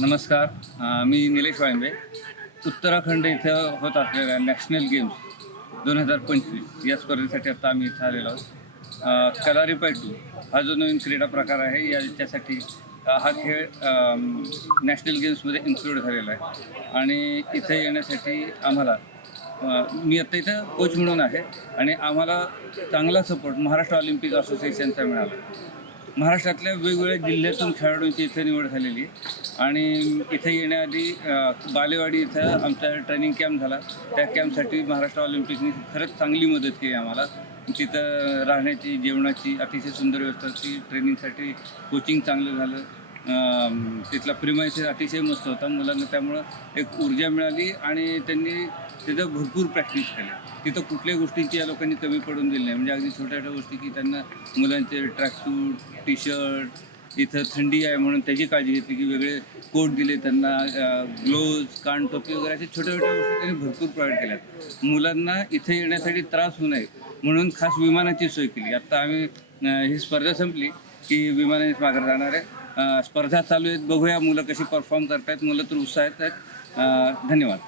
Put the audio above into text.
नमस्कार. मी निलेश वाळिंबे. उत्तराखंड इथं होत असलेल्या नॅशनल गेम्स 2025 या स्पर्धेसाठी आता आम्ही इथं आलेलो आहोत. कलारीपयटू हा जो नवीन क्रीडा प्रकार आहे याच्यासाठी हा खेळ नॅशनल गेम्समध्ये इन्क्लूड झालेला आहे आणि इथे येण्यासाठी आम्हाला मी आत्ता इथं कोच म्हणून आहे आणि आम्हाला चांगला सपोर्ट महाराष्ट्र ऑलिम्पिक असोसिएशनचा मिळाला. महाराष्ट्रातल्या वेगवेगळ्या जिल्ह्यातून खेळाडूंची इथे निवड झालेली आणि इथे येण्याआधी बालेवाडी इथं आमचा ट्रेनिंग कॅम्प झाला. त्या कॅम्पसाठी महाराष्ट्र ऑलिम्पिकने खरंच चांगली मदत केली आम्हाला. तिथं राहण्याची, जेवणाची अतिशय सुंदर व्यवस्था होती. ट्रेनिंगसाठी कोचिंग चांगलं झालं. तिथला प्रिमायसेस अतिशय मस्त होता मुलांना, त्यामुळं एक ऊर्जा मिळाली आणि त्यांनी तिथं भरपूर प्रॅक्टिस केली. तिथं कुठल्याही गोष्टींची या लोकांनी कमी पडून दिली नाही. म्हणजे अगदी छोट्या छोट्या गोष्टी की त्यांना मुलांचे ट्रॅकसूट, टी शर्ट, इथं थंडी आहे म्हणून त्याची काळजी घेतली की वेगळे कोट दिले त्यांना, ग्लोव्ज, कानटोपी वगैरे अशा छोट्या छोट्या गोष्टी त्यांनी भरपूर प्रोव्हाइड केल्यात. मुलांना इथे येण्यासाठी त्रास होऊ नये म्हणून खास विमानाची सोय केली. आत्ता आम्ही ही स्पर्धा संपली की विमानानेच माघार जाणार आहे. स्पर्धा चालू आहेत, बघूया मुलं कशी परफॉर्म करतायत. मुलं तर उत्साहित आहेत. धन्यवाद.